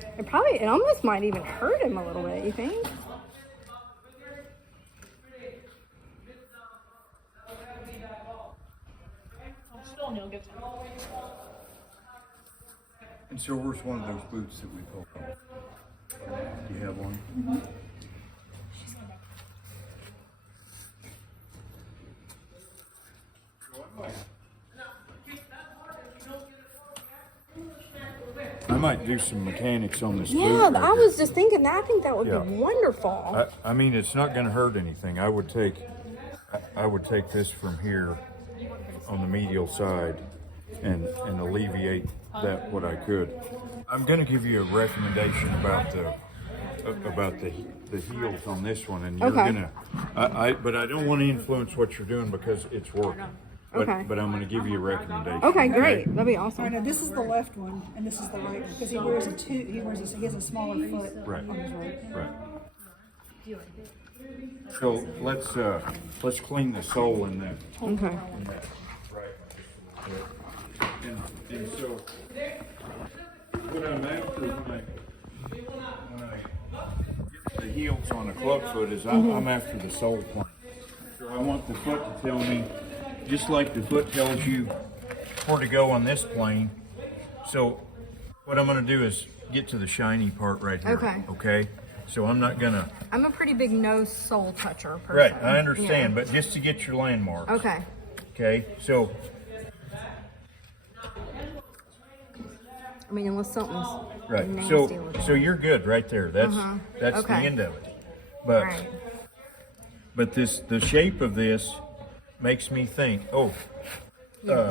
It almost might even hurt him a little bit, you think? And so where's one of those boots that we pulled off? Do you have one? Mm-hmm. I might do some mechanics on this boot. Yeah, right I was just thinking that. I think that would be wonderful. I mean, it's not going to hurt anything. I would take this from here on the medial side and alleviate that what I could. I'm going to give you a recommendation about the heels on this one, and you're gonna. But I don't want to influence what you're doing because it's working. But I'm going to give you a recommendation. Okay, great. That'd be awesome. All right, now this is the left one, and this is the right one, because he wears he has a smaller foot Right. on his right. Right. So let's clean the sole in that. Okay. Right. And so what I'm after when I get the heels on a club foot is I'm after the sole point. So I want the foot to tell me, just like the foot tells you where to go on this plane. So what I'm going to do is get to the shiny part right here. Okay. Okay? So I'm not going to... I'm a pretty big no sole toucher person. Right, I understand, but just to get your landmarks. Okay. Okay, so... I mean, unless something's Right, nasty so looking. you're good right there. That's the end of it. But Right. but the shape of this makes me think, Yeah,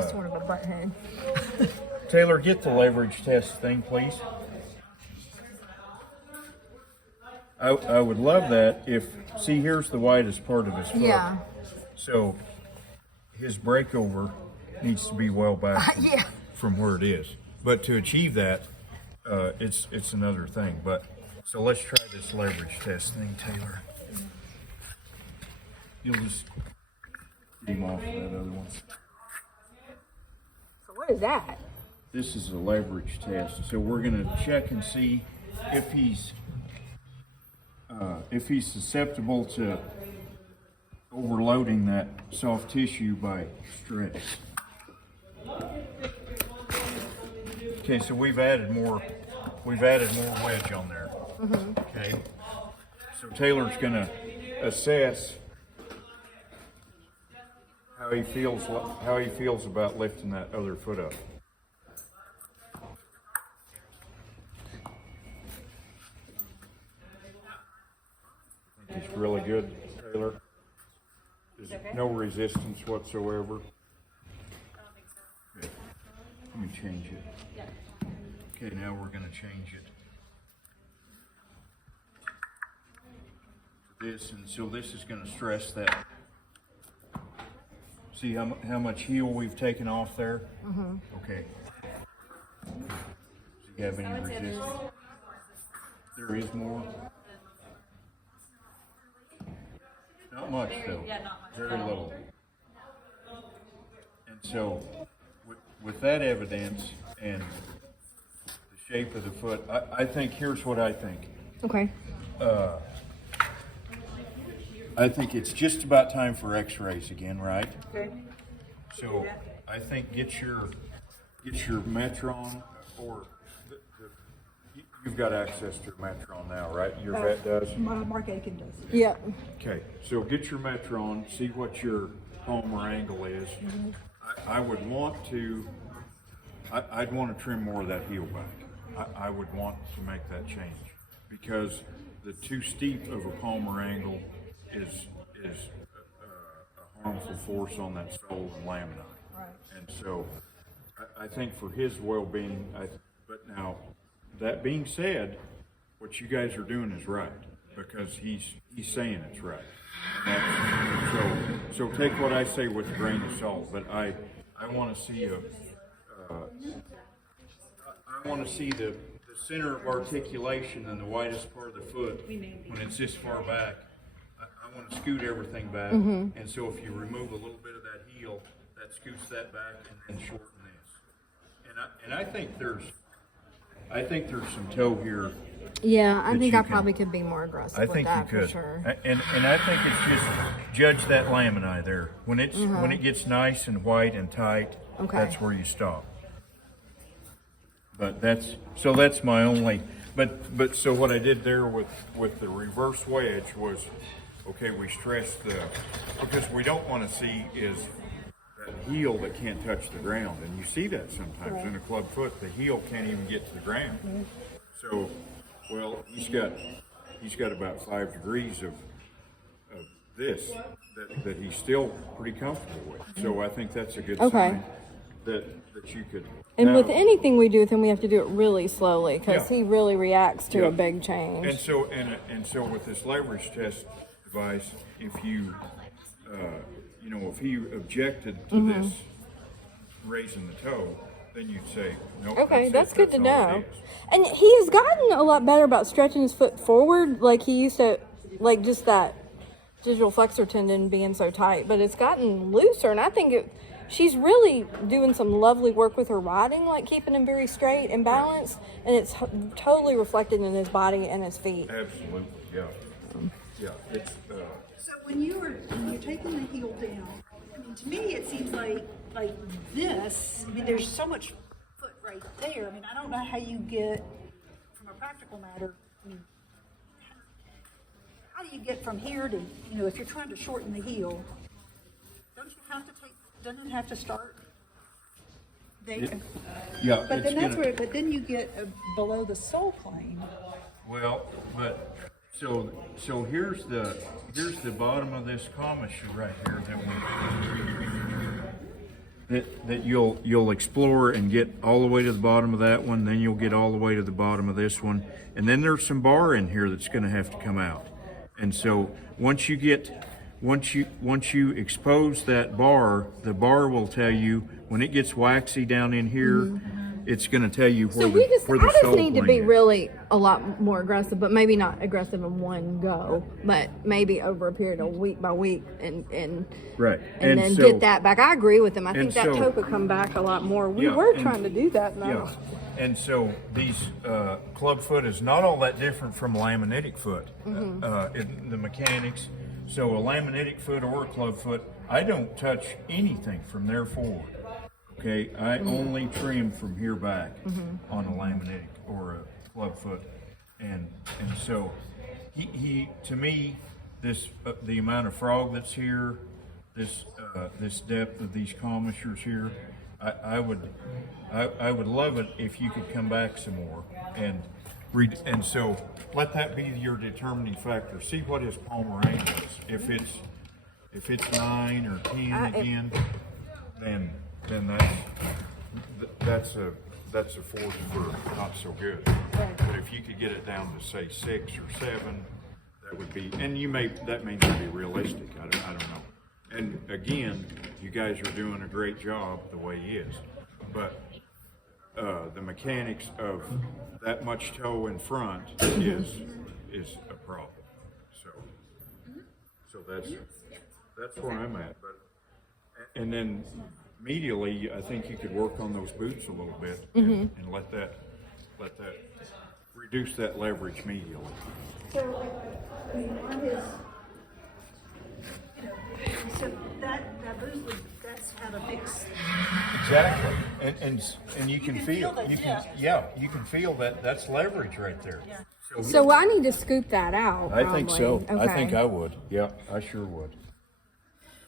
it's sort of a butt head. Taylor, get the leverage test thing, please. I would love that if, see, here's the widest part of his foot. Yeah. So his breakover needs to be well back from where it is. But to achieve that, it's another thing. But so let's try this leverage test thing, Taylor. You'll just get him off that other one. So what is that? This is a leverage test. So we're going to check and see if he's susceptible to overloading that soft tissue by stress. Okay, so we've added more wedge on there. Okay, so Taylor's going to assess how he feels about lifting that other foot up. I think he's really good, Taylor. There's no resistance whatsoever. Good. Let me change it. Okay, now we're going to change it to this, and so this is going to stress that. See how much heel we've taken off there? Okay. Do you have any resistance? There is more. Not much though. Very little. And so, with that evidence and the shape of the foot, I think here's what I think. Okay. I think it's just about time for X-rays again, right? Okay. So I think get your Metron, or you've got access to Metron now, right? Your vet does. Mark Aiken does. Yep. Okay, so get your Metron, see what your palmar angle is. I would want to. I'd want to trim more of that heel back. I would want to make that change because the too steep of a palmar angle is a harmful force on that sole and laminate. Right. And so I think for his well-being, but now that being said, what you guys are doing is right because he's saying it's right. And so take what I say with a grain of salt, but I want to see I want to see the center of articulation and the widest part of the foot when it's this far back. I want to scoot everything back, and so if you remove a little bit of that heel, that scoots that back and then shorten this. And I think there's I think there's some toe here. Yeah, I that think you I can- probably could be more aggressive I with think you that for could, sure. and I think it's just judge that laminae there. When it gets nice and white and tight, Okay. that's where you stop. But that's my only. But so what I did there with the reverse wedge was, okay, we stressed because we don't want to see is that heel that can't touch the ground, and you see that sometimes in a club foot, the heel can't even get to the ground. So, well, he's got about 5 degrees of this that he's still pretty comfortable with. So I think that's a good sign that you could. And now, with anything we do with him, we have to do it really slowly because Yeah. he really reacts to Yeah. a big change. And so with this leverage test device, if you if he objected to this raising the toe, then you'd say no. Okay, that's good to all know. it is. And he's gotten a lot better about stretching his foot forward. Like he used to, like just that digital flexor tendon being so tight, but it's gotten looser. And I think she's really doing some lovely work with her riding, like keeping him very straight and balanced. And it's totally reflected in his body and his feet. Absolutely, yeah, yeah. It's So when you're taking the heel down, I mean, to me it seems like this. I mean, there's so much foot right there. I mean, I don't know how you get, from a practical matter. I mean, how do you get from here to, if you're trying to shorten the heel? Don't you have to doesn't it have to start there? yeah. But it's then gonna- but then you get below the sole plane. Well, but so here's the bottom of this commissure right here that you'll explore and get all the way to the bottom of that one. Then you'll get all the way to the bottom of this one, and then there's some bar in here that's going to have to come out. And so once you expose that bar, the bar will tell you when it gets waxy down in here. It's going to tell you where So the I just sole need to plane be is. really a lot more aggressive, but maybe not aggressive in one go, but maybe over a period of week by week and Right. and then so- get that back. I agree with him. I think that so- toe could come back a lot more. We Yeah, were and- trying to do that, though. Yeah, and so these club foot is not all that different from laminitic foot in the mechanics. So a laminitic foot or a club foot, I don't touch anything from there forward. Okay, I only trim from here back on a laminitic or a club foot, and so he to me this the amount of frog that's here, this depth of these commissures here, I would love it if you could come back some more and and so let that be your determining factor. See what his Pomeranian is. If it's 9 or 10 again, then that's a force for not so good. But if you could get it down to say 6 or 7, that would be. And that may not be realistic. I don't know. And again, you guys are doing a great job the way he is, but the mechanics of that much toe in front is a problem. So that's where I'm at. But and then medially, I think you could work on those boots a little bit and let that reduce that leverage medially. So, I mean, on his, so that boot that's had a fixed. Exactly, and you can feel that, you yeah. you can feel that's leverage right there. Yeah. So I need to scoop that out. I think so. probably. I think Okay. I would. Yeah, I sure would.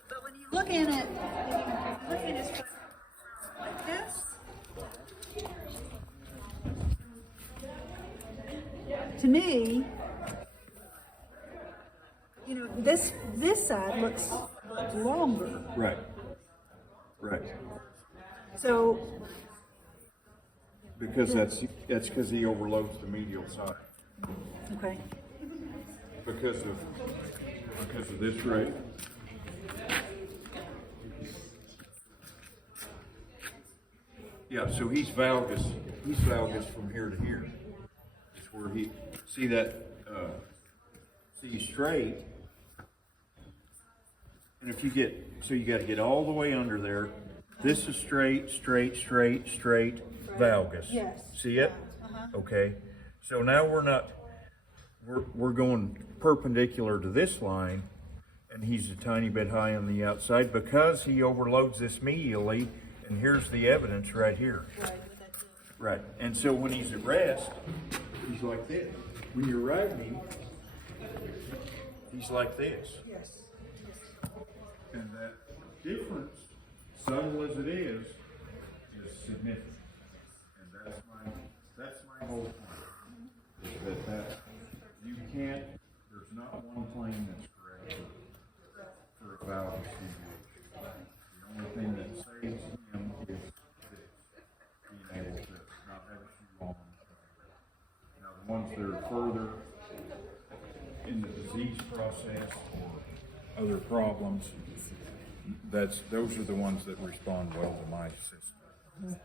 But when you look at it, his foot like this, to me, this side looks longer. Right. Right. So, Because that's because he overloads the medial side. okay. Because of this right. Yeah, so he's valgus from here to here. It's where he see straight. And if you you got to get all the way under there. This is straight, valgus. Yes. See it? Okay, so now we're going perpendicular to this line, and he's a tiny bit high on the outside because he overloads this medially, and here's the evidence right here. Right, and so when he's at rest, he's like this. When you're riding him, he's like this. Yes. And that difference, subtle as it is significant. And that's my whole point. Is that you can't, there's not one plane that's correct for a valve deviation. The only thing that saves him is being able to not have a shoe on. Now the ones that are further in the disease process or other problems, those are the ones that respond well to my system.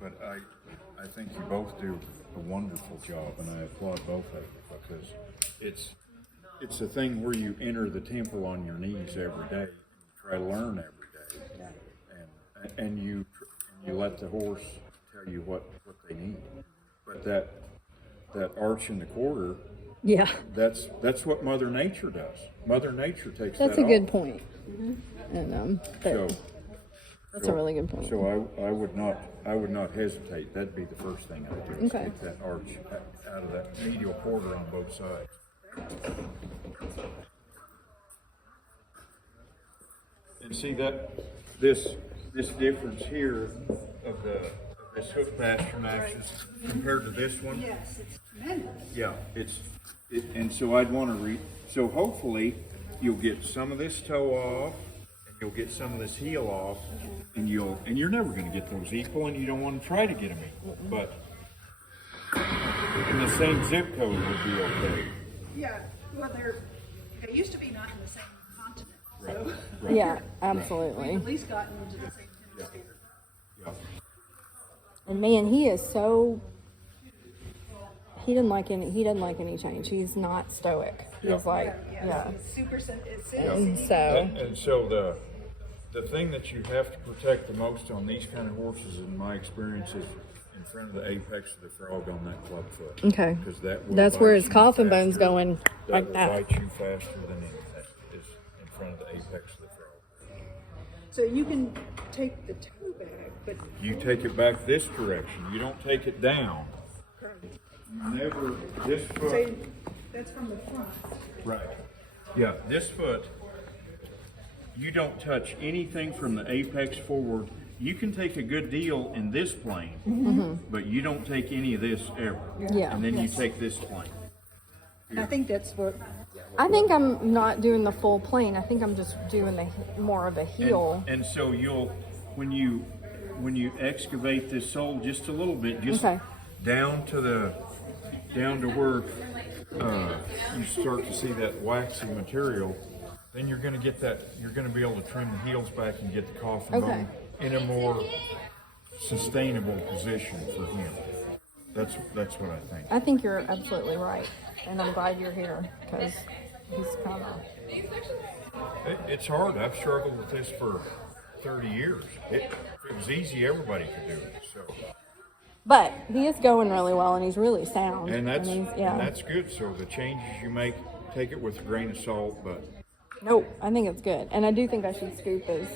But I think you both do a wonderful job, and I applaud both of you because it's a thing where you enter the temple on your knees every day and you try to learn every day, and you let the horse tell you what they need. But that arch in the quarter. Yeah. That's what Mother Nature does. Mother Nature takes That's that a good off. point. And that's a really good point. So I would not hesitate. That'd be the first thing I'd do. Is Okay. take that arch out of that medial quarter on both sides. And see that this difference here of this hoof pasture axis compared to this one. Yes, it's tremendous. Yeah, and so I'd want to so hopefully you'll get some of this toe off, and you'll get some of this heel off, and you're never going to get those equal, and you don't want to try to get them equal, but in the same zip code would be okay. Yeah, well, they used to be not in the same continent, so Right. Yeah, we've absolutely. at least gotten into the same hemisphere. Yeah. And man, he is so. He doesn't like any change. He's not stoic. He's Yeah. like, yeah. It's super it's And so, And so the thing that you have to protect the most on these kind of horses, in my experience, is in front of the apex of the frog on that club foot. okay. Because That's where his bite you coffin bone's faster. going That like will that. bite you faster than anything. Is in front of the apex of the frog. So you can take the toe back, but You take it back this direction. You don't take it down. You never, this foot. say that's from the front. Right. Yeah, this foot, you don't touch anything from the apex forward. You can take a good deal in this plane, but you don't take any of this ever. Yeah. And then you take this plane. And I think that's what. I think I'm not doing the full plane. I think I'm just doing more of the heel. And so when you excavate this sole just a little bit, just Okay. down to where you start to see that waxy material, then you're going to get that. You're going to be able to trim the heels back and get the coffin Okay. bone in a more sustainable position for him. That's what I think. I think you're absolutely right, and I'm glad you're here because he's kind of. It's hard. I've struggled with this for 30 years. If it was easy, everybody could do it. So. But he is going really well, and he's really sound. And that's he's, and that's good. So the changes you make, take it with a grain of salt. But Nope, I think it's good, and I do think I should scoop his